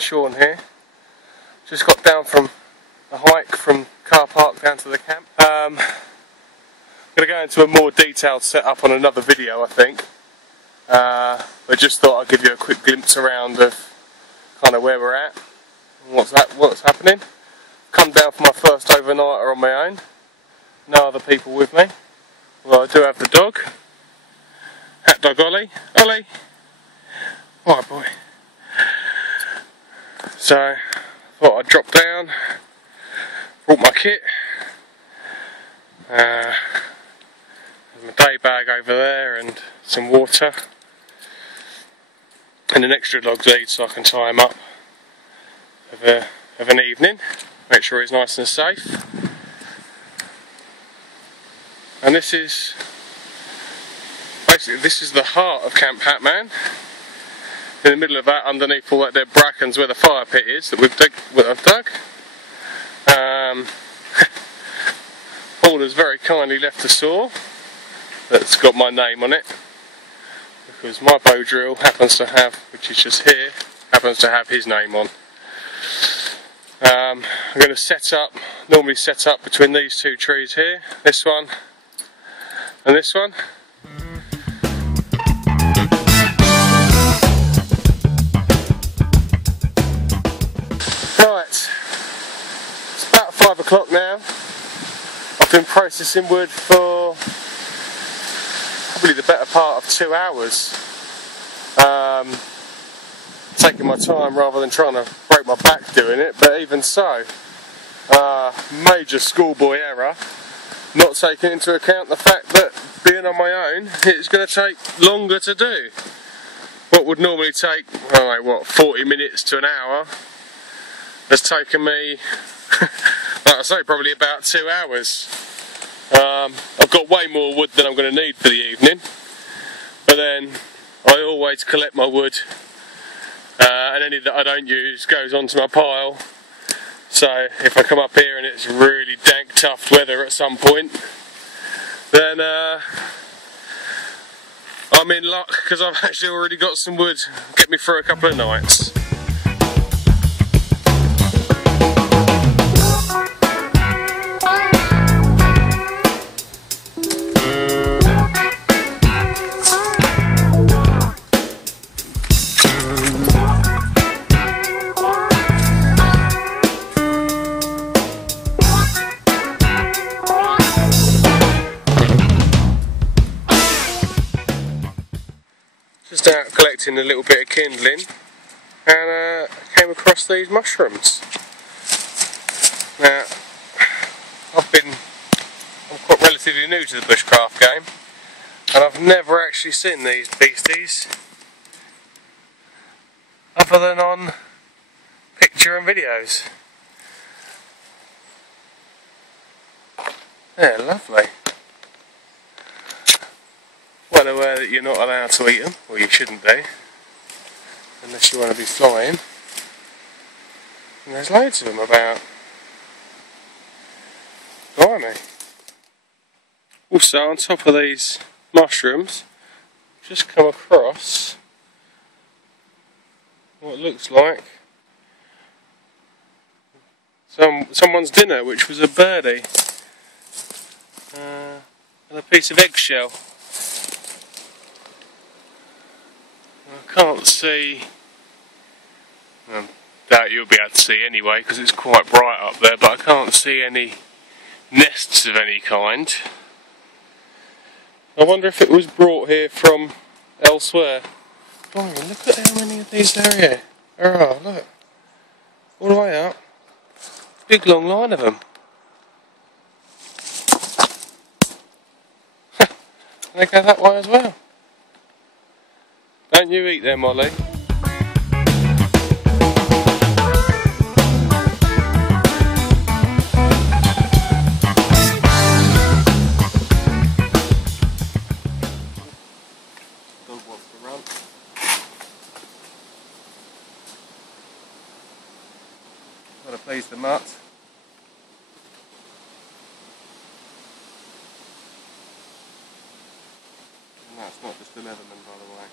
Sean here. Just got down from a hike from car park down to the camp. I'm going to go into a more detailed setup on another video, I think. But just thought I'd give you a quick glimpse around of kind of where we're at and what's happening. Come down for my first overnighter on my own. No other people with me. Well, I do have the dog. Hat dog Ollie. Ollie! Alright boy. So, thought I'd drop down, brought my kit, my day bag over there and some water, and an extra dog's lead so I can tie him up of an evening, make sure he's nice and safe. And this is the heart of Camp Hatman. In the middle of that, underneath all that dead brackens where the fire pit is that I've dug. Paul has very kindly left a saw that's got my name on it, because my bow drill happens to have, which is just here, happens to have his name on. I'm going to normally set up between these two trees here, this one and this one. Right, it's about 5 o'clock now. I've been processing wood for probably the better part of 2 hours. Taking my time rather than trying to break my back doing it, but even so, major schoolboy error, not taking into account the fact that being on my own, it's going to take longer to do. What would normally take, 40 minutes to an hour, has taken me, like I say, probably about 2 hours. I've got way more wood than I'm going to need for the evening, but then I always collect my wood, and any that I don't use goes onto my pile. So if I come up here and it's really dank, tough weather at some point, then I'm in luck, because I've actually already got some wood to get me through a couple of nights. Just out collecting a little bit of kindling, and came across these mushrooms. Now, I'm quite relatively new to the bushcraft game, and I've never actually seen these beasties other than on picture and videos. They're lovely. Well aware that you're not allowed to eat them, or you shouldn't be, unless you want to be flying. And there's loads of them about. Blimey. Also, on top of these mushrooms, I've just come across what looks like someone's dinner, which was a birdie and a piece of eggshell. I can't see, I doubt you'll be able to see anyway because it's quite bright up there, but I can't see any nests of any kind. I wonder if it was brought here from elsewhere. Oh, look at how many of these there are here. Oh, look. All the way up. Big long line of them. They go that way as well. Don't you eat them, Ollie? Dog wants to run. Gotta please the mutt. And that's not just a Leatherman, by the way.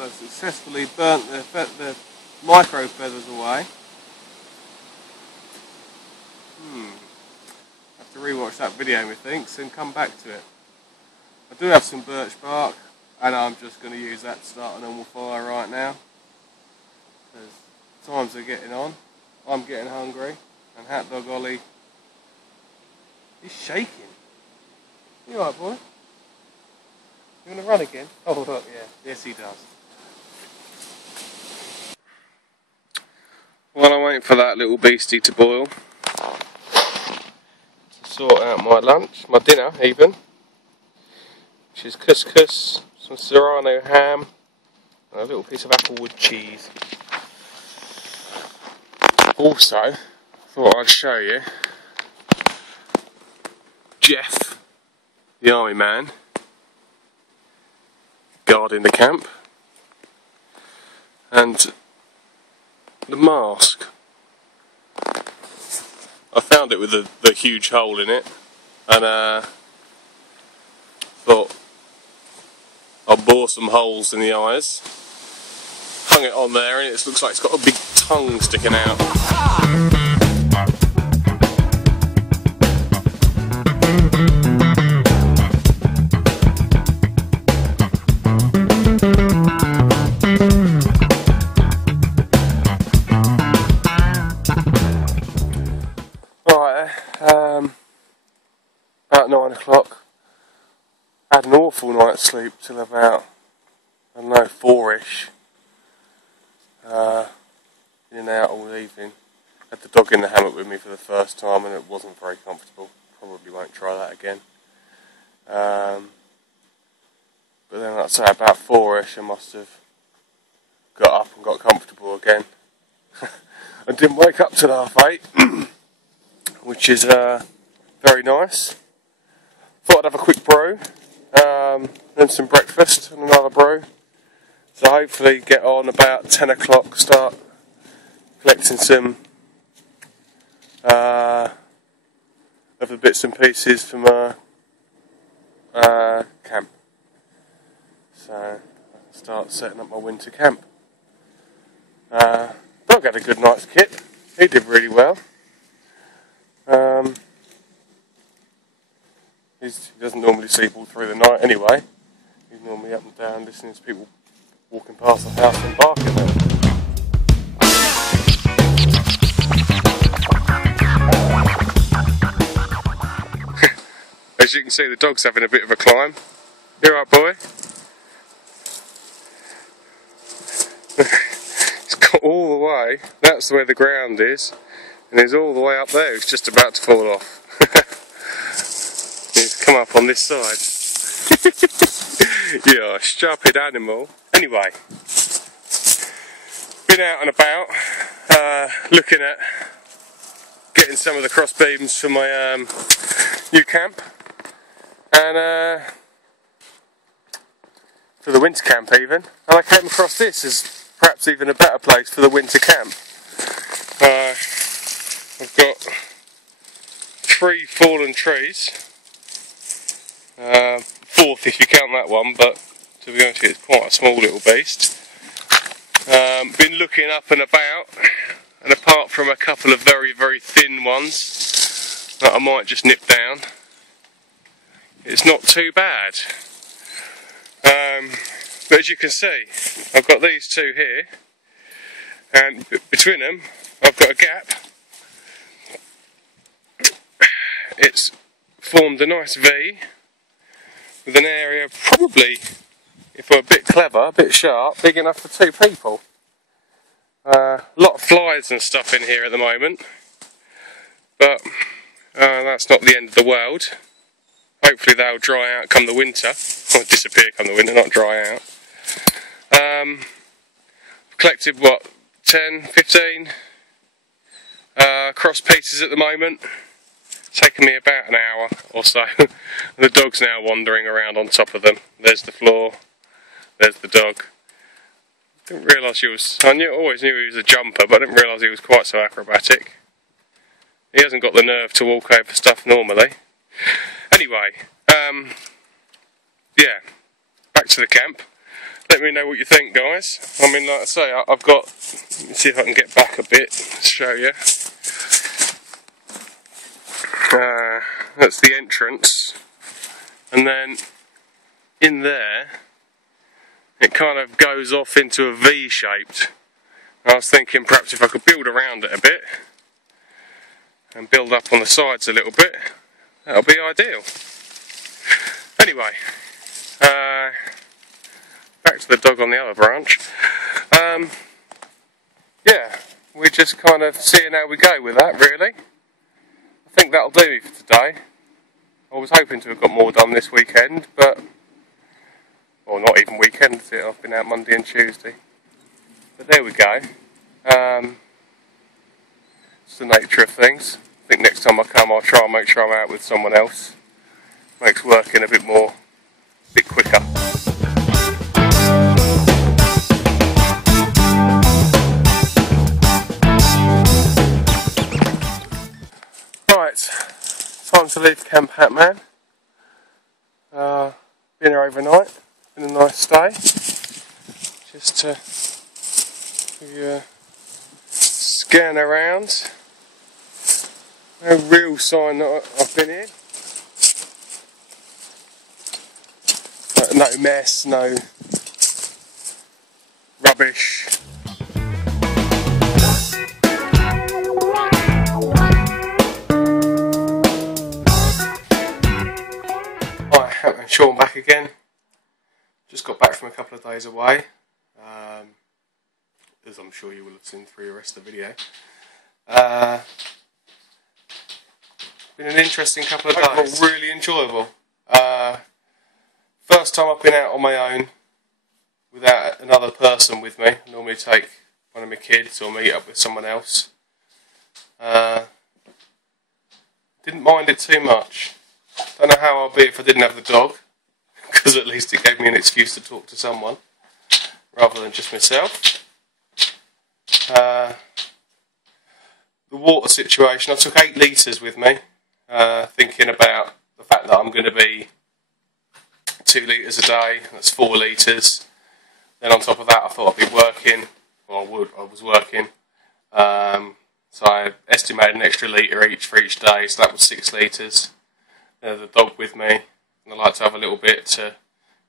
I've successfully burnt the micro feathers away. Have to rewatch that video, methinks, and come back to it. I do have some birch bark, and I'm just going to use that to start a normal fire right now. Because times are getting on, I'm getting hungry, and Hat Dog Ollie, he's shaking. You alright, boy? You want to run again? Oh look, yeah, yes he does. While I'm waiting for that little beastie to boil, to sort out my lunch, my dinner even, which is couscous, some serrano ham, and a little piece of applewood cheese. Also, thought I'd show you Jeff, the army man, guarding the camp, and the mask. I found it with the huge hole in it, and thought I'll bore some holes in the eyes. Hung it on there, and it looks like it's got a big tongue sticking out. About 9 o'clock. Had an awful night's sleep till about, I don't know, 4ish. In and out all evening. Had the dog in the hammock with me for the first time, and it wasn't very comfortable. Probably won't try that again. But then, I'd say about 4ish, I must have got up and got comfortable again. I didn't wake up till 8:30, which is very nice. Thought I'd have a quick brew, then some breakfast and another brew. So hopefully get on about 10 o'clock, start collecting some of the bits and pieces from our camp. So I'll start setting up my winter camp. Dog had a good night's kit. He did really well. He doesn't normally sleep all through the night anyway. He's normally up and down listening to people walking past the house and barking at him. As you can see, the dog's having a bit of a climb. You alright, boy? He's got all the way, that's where the ground is, and he's all the way up there, he's just about to fall off. He's come up on this side. Yeah, stupid animal. Anyway, been out and about, looking at getting some of the cross beams for my new camp, and for the winter camp even, and I came across this as perhaps even a better place for the winter camp. I've got 3 fallen trees, 4th if you count that one, but to be honest it's quite a small little beast. Been looking up and about, and apart from a couple of very very thin ones that I might just nip down, it's not too bad. But as you can see, I've got these 2 here, and between them I've got a gap. It's formed a nice V with an area probably, if we're a bit clever, a bit sharp, big enough for 2 people. A lot of flies and stuff in here at the moment, but that's not the end of the world. Hopefully they'll dry out come the winter, or disappear come the winter, not dry out. Collected what, 10, 15 cross pieces at the moment. It's taken me about an hour or so. The dog's now wandering around on top of them. There's the floor, there's the dog. Didn't realise he was, always knew he was a jumper, but I didn't realise he was quite so acrobatic. He hasn't got the nerve to walk over stuff normally. Anyway, yeah, back to the camp. Let me know what you think, guys. I mean, like I say, I've got, let me see if I can get back a bit to show you. That's the entrance, and then in there it kind of goes off into a V-shaped. I was thinking perhaps if I could build around it a bit and build up on the sides a little bit, that'll be ideal. Anyway, back to the dog on the other branch. Yeah, we're just kind of seeing how we go with that, really. I think that'll do me for today. I was hoping to have got more done this weekend, but, well, not even weekend, is it? I've been out Monday and Tuesday. But there we go. It's the nature of things. I think next time I come, I'll try and make sure I'm out with someone else. Makes working a bit quicker. Right, time to leave Camp Hatman. Been here overnight, been a nice day. Just to scan around. No real sign that I've been here. No mess, no rubbish. Sean back again. Just got back from a couple of days away, as I'm sure you will have seen through the rest of the video. Been an interesting couple of days. Really enjoyable. First time I've been out on my own without another person with me. I normally take one of my kids or meet up with someone else. Didn't mind it too much. Don't know how I'll be if I didn't have the dog, because at least it gave me an excuse to talk to someone rather than just myself. The water situation, I took 8 litres with me, thinking about the fact that I'm going to be 2 litres a day, that's 4 litres. Then on top of that I thought I'd be working, well I was working, so I estimated an extra litre each for each day, so that was 6 litres. The dog with me, and I like to have a little bit to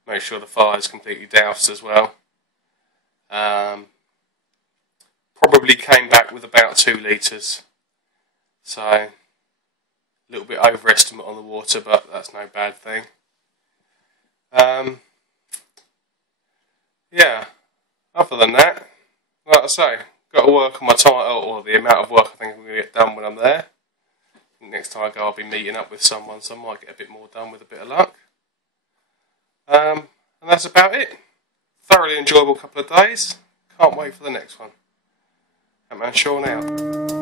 make sure the fire is completely doused as well. Probably came back with about 2 litres, so a little bit overestimate on the water, but that's no bad thing. Yeah, other than that, like I say, got to work on my title, or the amount of work I think I'm going to get done when I'm there. Next time I go I'll be meeting up with someone, so I might get a bit more done with a bit of luck. And that's about it. Thoroughly enjoyable couple of days. Can't wait for the next one. Hatman Sean out.